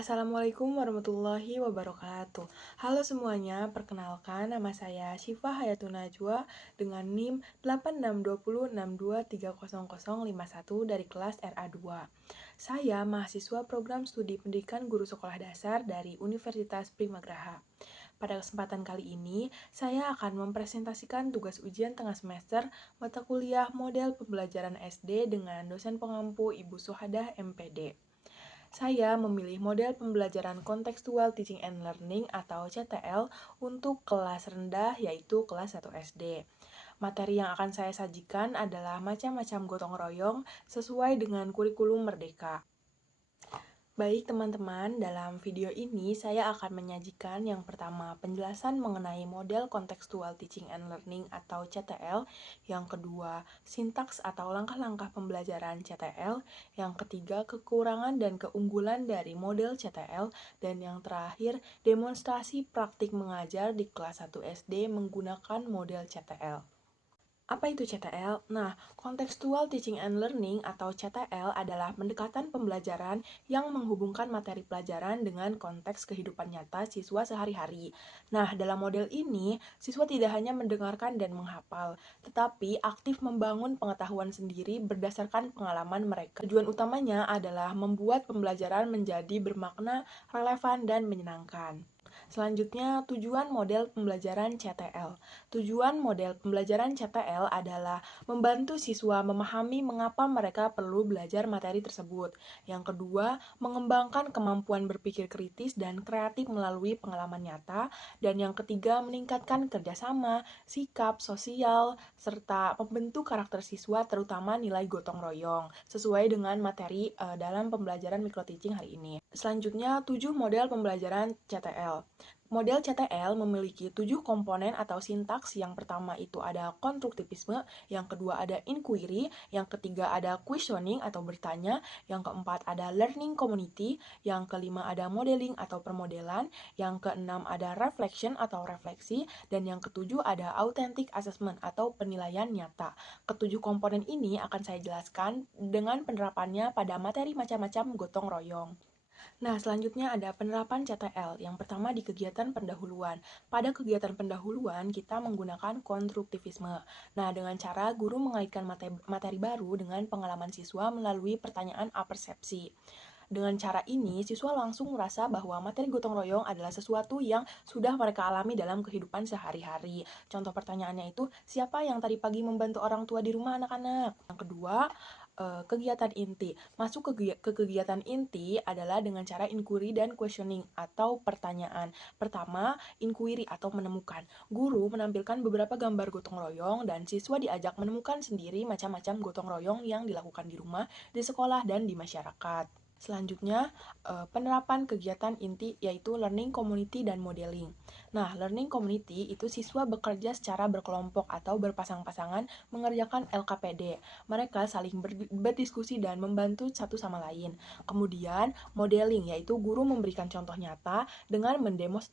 Assalamualaikum warahmatullahi wabarakatuh. Halo semuanya, perkenalkan nama saya Syifa Hayatun Najwa dengan NIM 862062300051 dari kelas RA2. Saya mahasiswa program studi pendidikan guru sekolah dasar dari Universitas Primagraha. Pada kesempatan kali ini, saya akan mempresentasikan tugas ujian tengah semester mata kuliah model pembelajaran SD dengan dosen pengampu Ibu Suhadah MPD. Saya memilih model pembelajaran kontekstual teaching and learning atau CTL untuk kelas rendah yaitu kelas 1 SD. Materi yang akan saya sajikan adalah macam-macam gotong royong sesuai dengan kurikulum Merdeka. Baik teman-teman, dalam video ini saya akan menyajikan yang pertama penjelasan mengenai model kontekstual teaching and learning atau CTL, yang kedua sintaks atau langkah-langkah pembelajaran CTL, yang ketiga kekurangan dan keunggulan dari model CTL, dan yang terakhir demonstrasi praktik mengajar di kelas 1 SD menggunakan model CTL. Apa itu CTL? Nah, Contextual Teaching and Learning atau CTL adalah pendekatan pembelajaran yang menghubungkan materi pelajaran dengan konteks kehidupan nyata siswa sehari-hari. Nah, dalam model ini, siswa tidak hanya mendengarkan dan menghafal, tetapi aktif membangun pengetahuan sendiri berdasarkan pengalaman mereka. Tujuan utamanya adalah membuat pembelajaran menjadi bermakna, relevan, dan menyenangkan. Selanjutnya, tujuan model pembelajaran CTL. Tujuan model pembelajaran CTL adalah membantu siswa memahami mengapa mereka perlu belajar materi tersebut. Yang kedua, mengembangkan kemampuan berpikir kritis dan kreatif melalui pengalaman nyata. Dan yang ketiga, meningkatkan kerjasama, sikap, sosial, serta membentuk karakter siswa terutama nilai gotong royong, sesuai dengan materi dalam pembelajaran microteaching hari ini. Selanjutnya, 7 model pembelajaran CTL. Model CTL memiliki 7 komponen atau sintaks. Yang pertama itu ada konstruktivisme, yang kedua ada inquiry, yang ketiga ada questioning atau bertanya, yang keempat ada learning community, yang kelima ada modeling atau permodelan, yang keenam ada reflection atau refleksi, dan yang ketujuh ada authentic assessment atau penilaian nyata. Ketujuh komponen ini akan saya jelaskan dengan penerapannya pada materi macam-macam gotong royong. Nah, selanjutnya ada penerapan CTL. Yang pertama di kegiatan pendahuluan. Pada kegiatan pendahuluan, kita menggunakan konstruktivisme. Nah, dengan cara guru mengaitkan materi baru dengan pengalaman siswa melalui pertanyaan apersepsi. Dengan cara ini, siswa langsung merasa bahwa materi gotong royong adalah sesuatu yang sudah mereka alami dalam kehidupan sehari-hari. Contoh pertanyaannya itu, siapa yang tadi pagi membantu orang tua di rumah anak-anak? Yang kedua, kegiatan inti. Masuk ke kegiatan inti adalah dengan cara inquiry dan questioning atau pertanyaan. Pertama, inquiry atau menemukan. Guru menampilkan beberapa gambar gotong royong dan siswa diajak menemukan sendiri macam-macam gotong royong yang dilakukan di rumah, di sekolah, dan di masyarakat. Selanjutnya, penerapan kegiatan inti yaitu learning community dan modeling. Nah, learning community itu siswa bekerja secara berkelompok atau berpasang-pasangan mengerjakan LKPD. Mereka saling berdiskusi dan membantu satu sama lain. Kemudian, modeling yaitu guru memberikan contoh nyata dengan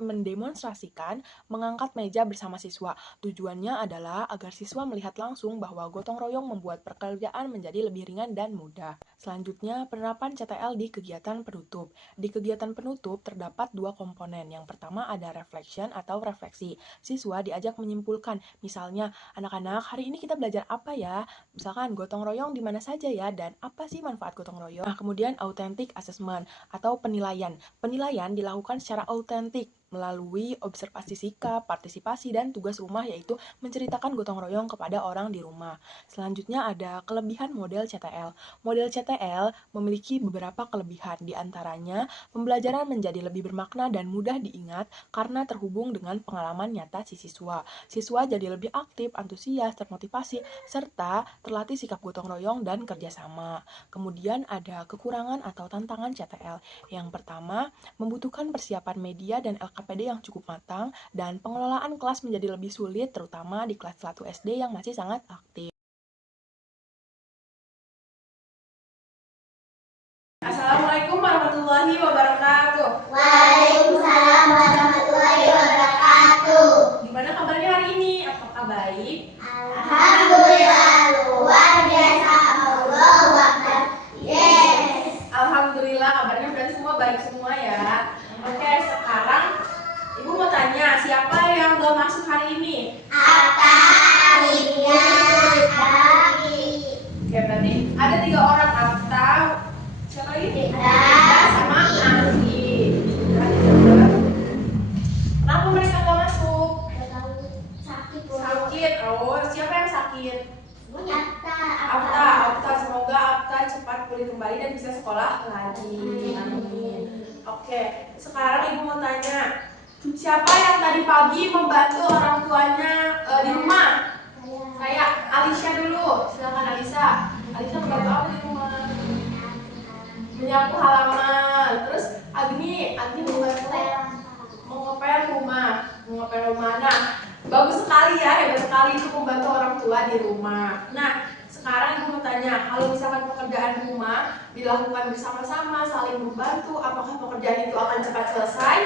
mendemonstrasikan mengangkat meja bersama siswa. Tujuannya adalah agar siswa melihat langsung bahwa gotong royong membuat pekerjaan menjadi lebih ringan dan mudah. Selanjutnya, penerapan CTL di kegiatan penutup. Di kegiatan penutup terdapat 2 komponen. Yang pertama ada reflection atau refleksi. Siswa diajak menyimpulkan, misalnya, anak-anak hari ini kita belajar apa ya? Misalkan gotong royong di mana saja ya, dan apa sih manfaat gotong royong? Nah, kemudian authentic assessment atau penilaian. Penilaian dilakukan secara autentik melalui observasi sikap, partisipasi, dan tugas rumah yaitu menceritakan gotong royong kepada orang di rumah. Selanjutnya ada kelebihan model CTL. Model CTL memiliki beberapa kelebihan, di antaranya pembelajaran menjadi lebih bermakna dan mudah diingat karena terhubung dengan pengalaman nyata si siswa. Siswa jadi lebih aktif, antusias, termotivasi, serta terlatih sikap gotong royong dan kerjasama. Kemudian ada kekurangan atau tantangan CTL. Yang pertama, membutuhkan persiapan media dan LKPD yang cukup matang, dan pengelolaan kelas menjadi lebih sulit, terutama di kelas 1 SD yang masih sangat aktif. Assalamualaikum warahmatullahi wabarakatuh. Waalaikumsalam warahmatullahi wabarakatuh. Gimana kabarnya hari ini? Apakah baik? Alhamdulillah, luar biasa. Allahu Akbar. Yes. Alhamdulillah, kabarnya berarti semua baik semua. semua ya. Oke, sekarang Ibu mau tanya, siapa yang gak masuk hari ini? Atta, Alifia, Abi. Oke, berarti ada 3 orang. Atta, siapa lagi? Ada Sama Alfi. Kenapa mereka gak masuk? sakit. Sakit. Oh, siapa yang sakit? Atta. Apta, semoga Apta cepat pulih kembali dan bisa sekolah lagi. Amin. Oke, sekarang Ibu mau tanya, siapa yang tadi pagi membantu orang tuanya di rumah? Saya, Alisha dulu. Silakan Alisa. Alisa membantu apa di rumah? Menyapu halaman. Terus Agni membantu mengepel rumah. Nah, bagus sekali ya, hebat sekali itu membantu orang tua di rumah. Nah, sekarang Ibu mau tanya, kalau misalkan pekerjaan rumah dilakukan bersama-sama, saling membantu, apakah pekerjaan itu akan cepat selesai?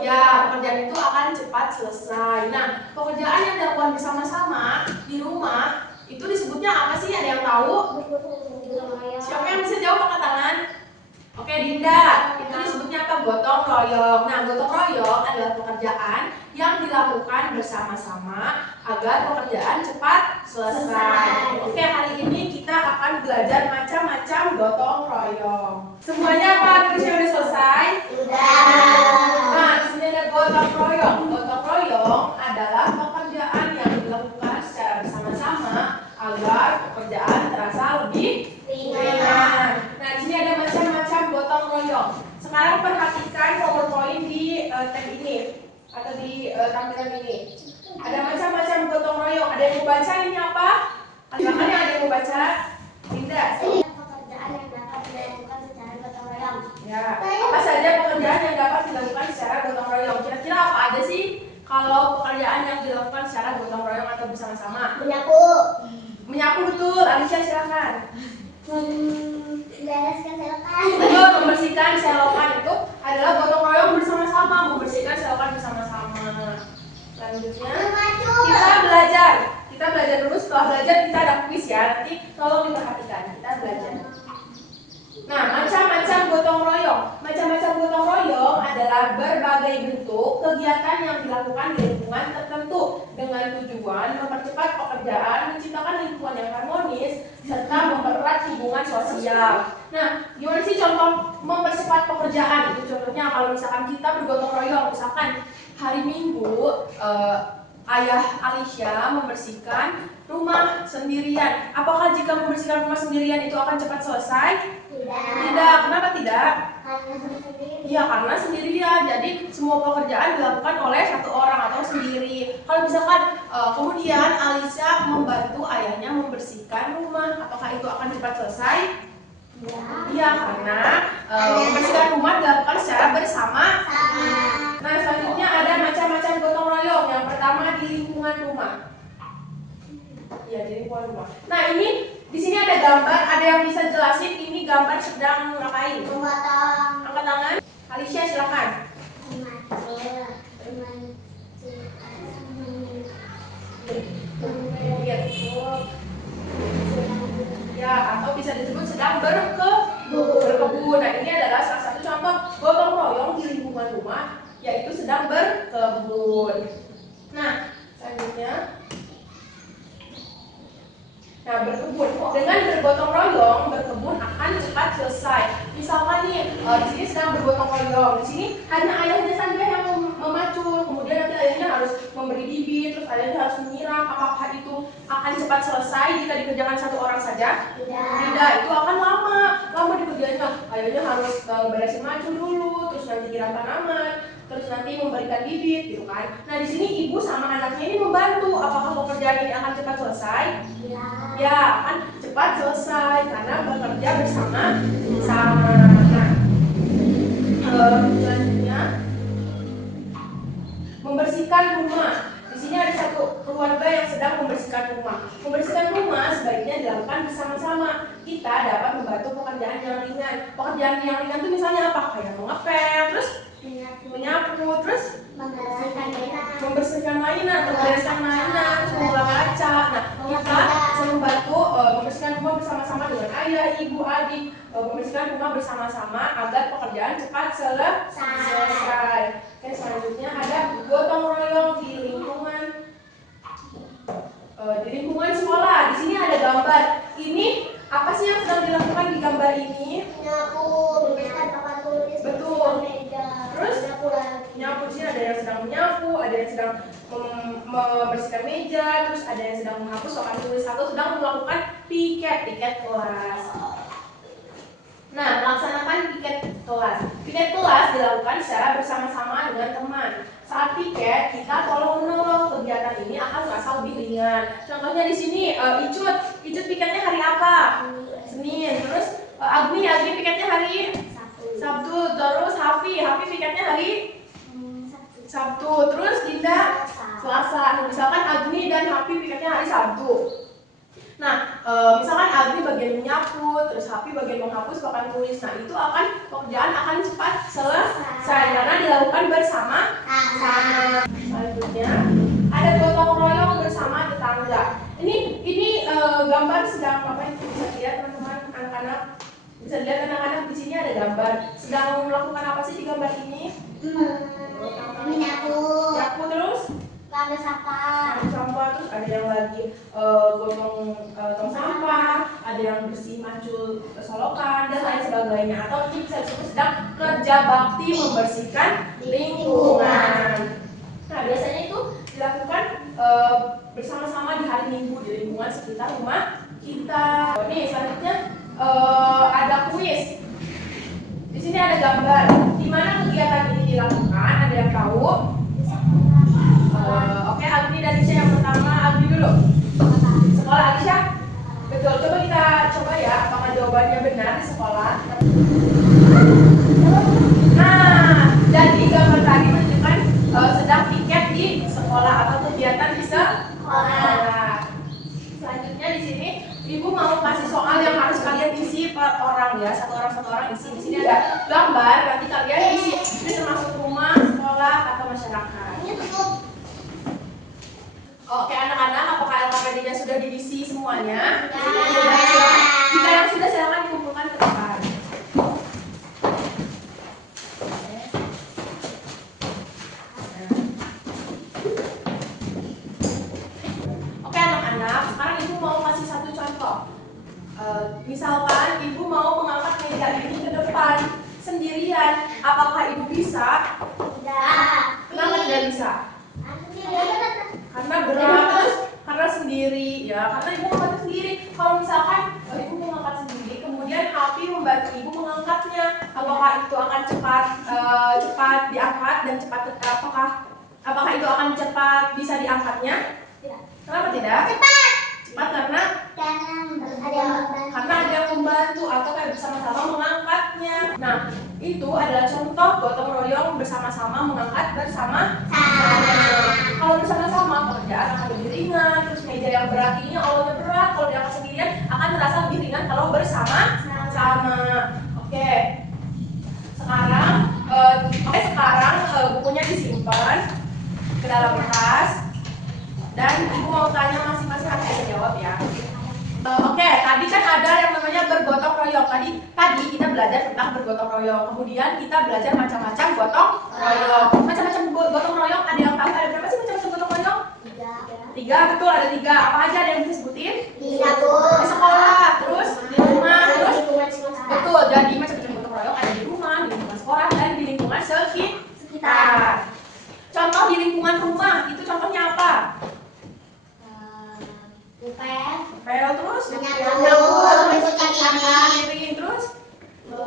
Ya, pekerjaan itu akan cepat selesai. Nah, pekerjaan yang dilakukan bersama-sama di rumah itu disebutnya apa sih? Ada yang tahu? Siapa yang bisa jawab angkat tangan? Oke, Dinda. Itu disebutnya apa? Gotong royong. Nah, gotong royong adalah pekerjaan yang dilakukan bersama-sama agar pekerjaan cepat selesai. Oke, hari ini kita akan belajar macam-macam gotong royong. Semuanya apa? Tulisnya udah selesai? Nah, di sini ada gotong royong. Gotong royong adalah pekerjaan yang dilakukan secara bersama-sama agar pekerjaan terasa lebih ringan. Nah, di sini ada macam-macam gotong royong. Sekarang perhatikan PowerPoint di tab ini atau di tampilan ini. Ada macam-macam gotong royong. Ada yang mau baca ini apa? Silakan yang ada yang mau baca. Dinda. Pekerjaan yang dapat dilakukan secara gotong royong. Ya, apa saja pekerjaan yang dapat dilakukan secara gotong royong? Kira-kira apa aja sih kalau pekerjaan yang dilakukan secara gotong royong atau bersama-sama? Menyapu betul. Alicia silakan. Membereskan selokan. Betul, membersihkan selokan itu adalah gotong royong bersama-sama, membersihkan selokan bersama-sama. Selanjutnya kita belajar. Kita belajar dulu, setelah belajar kita ada kuis ya. Nanti tolong diperhatikan. Kita belajar. Nah, macam-macam gotong royong. Macam-macam gotong royong adalah berbagai bentuk kegiatan yang dilakukan di lingkungan tertentu dengan tujuan mempercepat pekerjaan, menciptakan lingkungan yang harmonis, serta mempererat hubungan sosial. Nah, gimana sih contoh mempercepat pekerjaan? Itu contohnya kalau misalkan kita bergotong royong, misalkan hari Minggu ayah Alicia membersihkan rumah sendirian. Apakah jika membersihkan rumah sendirian itu akan cepat selesai? Tidak. Kenapa tidak? Iya, karena sendirian. Jadi semua pekerjaan dilakukan oleh satu orang atau sendiri. Kalau misalkan kemudian Alicia membantu ayahnya membersihkan rumah, apakah itu akan cepat selesai? Iya, karena membersihkan rumah dilakukan secara bersama. Nah, selanjutnya ada macam-macam gotong royong. Yang pertama di lingkungan rumah. Iya, di lingkungan rumah. Nah, ini di sini ada gambar. Ada yang bisa jelasin ini gambar sedang ngapain? Angkat tangan. Alicia silakan. Ya, atau bisa disebut sedang berkebun. Nah, ini adalah salah satu contoh gotong royong di lingkungan rumah, yaitu sedang berkebun. Nah, selanjutnya, berkebun. Dengan bergotong royong, berkebun akan cepat selesai. Misalkan nih, di sini sedang bergotong royong. Di sini hanya ayahnya saja yang memacul, kemudian nanti ayahnya harus memberi bibit, terus ayahnya harus menyiram. Apakah itu akan cepat selesai jika dikerjakan satu orang saja? Tidak, itu akan lama dikerjainnya. Ayahnya harus beresin macul dulu, terus nanti nyiram tanaman, terus nanti memberikan bibit, gitu kan. Nah, di sini ibu sama anaknya ini membantu. Apakah pekerjaan ini akan cepat selesai? Ya, akan cepat selesai karena bekerja bersama-sama. Nah, selanjutnya membersihkan rumah. Di sini ada satu keluarga yang sedang membersihkan rumah. Membersihkan rumah sebaiknya dilakukan bersama-sama. Kita dapat membantu pekerjaan yang ringan. Pekerjaan yang ringan itu misalnya apa? Kayak mengepel, terus menyapu, terus membersihkan mainan, membereskan mainan, terus mengulang kaca. Nah, kita bisa membantu membersihkan rumah bersama-sama dengan ayah, ibu, adik, membersihkan membersihkan rumah bersama-sama agar pekerjaan cepat selesai. Oke, selanjutnya ada gotong royong di lingkungan sekolah. Di sini ada gambar. Ini apa sih yang sedang dilakukan di gambar ini? Nyapu, membersihkan papan tulis, Betul. meja. Terus nyapu lagi. nyapu, di sini ada yang sedang menyapu, ada yang sedang membersihkan meja, terus ada yang sedang menghapus papan tulis atau sedang melakukan piket kelas. Nah, melaksanakan piket kelas. Piket kelas dilakukan secara bersama-sama dengan teman. Saat piket, kita tolong menolong. Kegiatan ini akan terasa lebih ringan. Contohnya di sini, Icut piketnya hari apa? Senin. Terus Agni piketnya hari Sabtu. Terus Hafi piketnya hari Sabtu. Terus Dinda Selasa. Misalkan Agni dan Hafi piketnya hari Sabtu. Nah, misalkan Agni bagian menyapu, terus Hafi bagian menghapus papan tulis. Nah, itu pekerjaan akan cepat selesai karena dilakukan bersama. Selanjutnya ada gotong royong bersama tetangga. Ini gambar sedang apa itu bisa dilihat teman-teman, anak-anak. Bisa dilihat anak-anak di sini ada gambar. Sedang melakukan apa sih di gambar ini? Nyapu terus Ambil sampah. Terus ada yang lagi gotong tong sampah, ada yang bersih macul solokan dan lain sebagainya. Atau ini bisa disebut sedang kerja bakti membersihkan lingkungan. Nah, biasanya itu dilakukan bersama-sama di hari Minggu di lingkungan sekitar rumah kita. Nih, selanjutnya ada kuis. Di sini ada gambar. Di mana kegiatan ini dilakukan? Ada yang tahu? Oke, Agni dan Isya yang pertama. Agni dulu. Sekolah Isya? Betul. Coba kita coba ya, apakah jawabannya benar di sekolah? Nah, jadi gambar tadi menunjukkan sedang piket di sekolah atau kegiatan di sekolah. Selanjutnya di sini Ibu mau kasih soal yang harus kalian isi per orang ya, satu orang isi. Di sini ada gambar, nanti kalian isi. Ini termasuk rumah, sekolah, atau masyarakat. Oke anak-anak, apakah LKPD-nya sudah diisi semuanya? Jika yang sudah, silakan dikumpulkan ke depan. Oke anak-anak, sekarang Ibu mau kasih satu contoh. Misalkan Ibu mau mengangkat meja ini ke depan sendirian, apakah Ibu bisa? Tidak. Kenapa tidak bisa? Karena berat, terus karena sendiri ya, karena Ibu mengangkat sendiri. Kalau misalkan Ibu mengangkat sendiri, kemudian Hafi membantu Ibu mengangkatnya, apakah itu akan cepat diangkat dan apakah itu akan cepat bisa diangkatnya? Tidak. Kenapa tidak? Cepat karena ada yang membantu atau kayak bersama-sama mengangkatnya. Nah, itu adalah contoh gotong royong bersama-sama mengangkat bersama. Kalau bersama-sama pekerjaan akan lebih ringan, terus meja yang berat ini awalnya berat, kalau diangkat sendirian akan terasa lebih ringan kalau bersama-sama. Oke. Sekarang bukunya disimpan ke dalam kertas dan Ibu mau tanya masing-masing harus bisa jawab ya. Oke, tadi kan ada yang namanya bergotong royong. Tadi kita belajar tentang bergotong royong. Kemudian kita belajar macam-macam gotong royong. Macam-macam gotong royong, ada yang tahu ada berapa sih macam-macam gotong royong? 3, betul, ada 3. Apa aja ada yang bisa sebutin? Di sekolah, terus di rumah, terus betul. Jadi macam-macam gotong royong ada di rumah, di lingkungan sekolah, dan di lingkungan sekitar. Contoh di lingkungan rumah, itu contohnya apa? Pel terus terus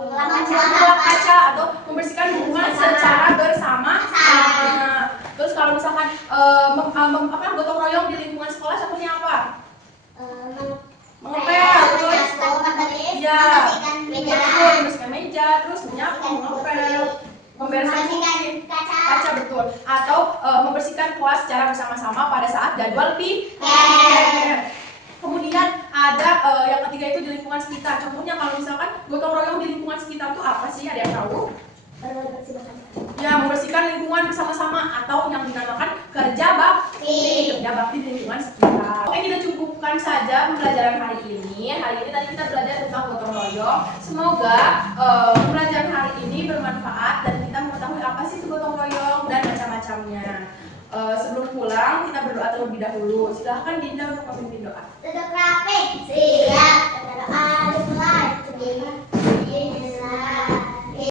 lap kaca atau membersihkan lingkungan secara bersama-sama. Terus kalau misalkan gotong royong di lingkungan sekolah contohnya apa? Mengepel, terus membersihkan meja, terus menyapu, mengepel, membersihkan kaca, betul. Atau membersihkan kelas secara bersama-sama pada saat jadwal piket. Kemudian ada yang ketiga itu di lingkungan sekitar. Contohnya kalau misalkan gotong royong di lingkungan sekitar itu apa sih? Ada yang tahu? Ya, membersihkan lingkungan bersama-sama atau yang dinamakan kerja bakti di lingkungan sekitar. Oke, kita cukupkan cukupkan saja pembelajaran hari ini. Hari ini tadi kita belajar tentang gotong royong. Semoga pembelajaran hari ini bermanfaat dan kita mengetahui apa sih itu gotong royong dan macam-macamnya. Sebelum pulang kita berdoa terlebih dahulu. Silahkan Dinda untuk memimpin doa. Duduk rapi, siap, berdoa.